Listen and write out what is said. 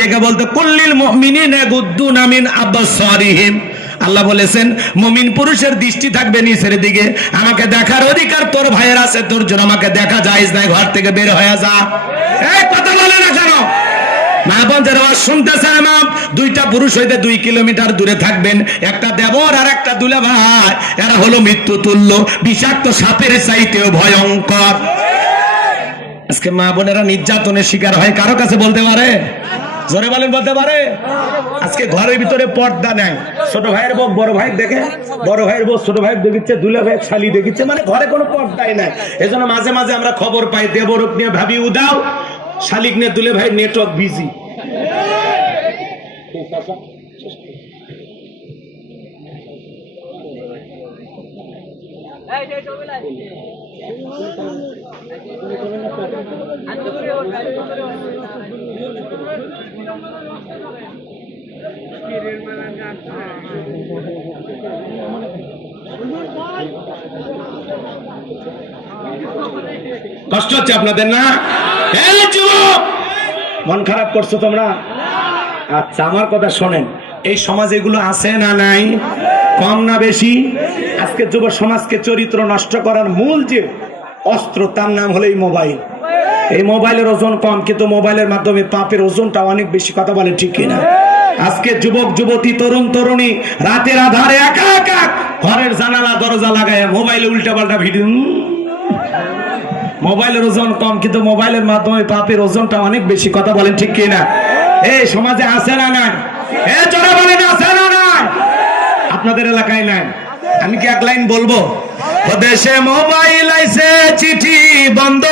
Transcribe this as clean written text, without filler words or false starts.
দেখে বলতে কুল্লিল মুমিনিনা ইয়াগুদ্দুনা মিন আবসারিহিম। আল্লাহ বলেছেন মুমিন পুরুষের দৃষ্টি থাকবে নিচের দিকে। আমাকে দেখার অধিকার তোর ভাইয়ের আছে, তোর জন্য আমাকে দেখা জায়েজ নাই, ঘর থেকে বের হয়ে যা। এই কথা বলে না কেন? মা বোন যারা শুনতেছেন, মা দুইটা পুরুষ হইতে 2 কিলোমিটার দূরে থাকবেন, একটা দেবর আর একটা দুলাভাই, এরা হলো মৃত্যু তুল্য, বিষাক্ত সাপের চাইতেও ভয়ঙ্কর। আজকে মা বোনেরা নির্যাতনের শিকার হয়, কারো কাছে বলতে পারে? জোরে বলেন, বলতে পারে? আজকে ঘরের ভিতরে পর্দা নাই, ছোট ভাইয়ের বউ বড় ভাই দেখে, বড় ভাইয়ের বউ ছোট ভাই দেখিচ্ছে, দুলা ভাই শালি দেখিচ্ছে, মানে ঘরে কোনো পর্দাই নাই। এজন্য মাঝে মাঝে আমরা খবর পাই দেবরক নিয়ে ভাবি উদাও, শালিক নিয়ে দুলে ভাই নেটওয়ার্ক বিজি। কষ্ট হচ্ছে আপনাদের না? মন খারাপ করছো তোমরা? আচ্ছা, আমার কথা শোনেন, এই সমাজে এগুলো আছে না নাই? কম না বেশি? আজকে যুব সমাজকে চরিত্র নষ্ট করার মূল যে অস্ত্র, তার নাম হলো এই মোবাইল। এই মোবাইলের ওজন কম, কিন্তু মোবাইলের মাধ্যমে পাপের ওজনটা অনেক বেশি। কথা বলে ঠিক কিনা? আজকে যুবক যুবতী তরুণ তরুণী রাতের আধারে একা একা ঘরের জানালা দরজা লাগায় মোবাইলে উল্টাপাল্টা ভিডিও। মোবাইলের ওজন কম, কিন্তু মোবাইলের মাধ্যমে পাপের ওজনটা অনেক বেশি। কথা বলেন ঠিক কিনা? এই সমাজে আছে না নাই? জোরে বলেন, আছে না নাই? আপনাদের এলাকায় নাই? আমি কি এক লাইন বলবো? দেশে মোবাইল আইছে, চিঠি বন্ধ।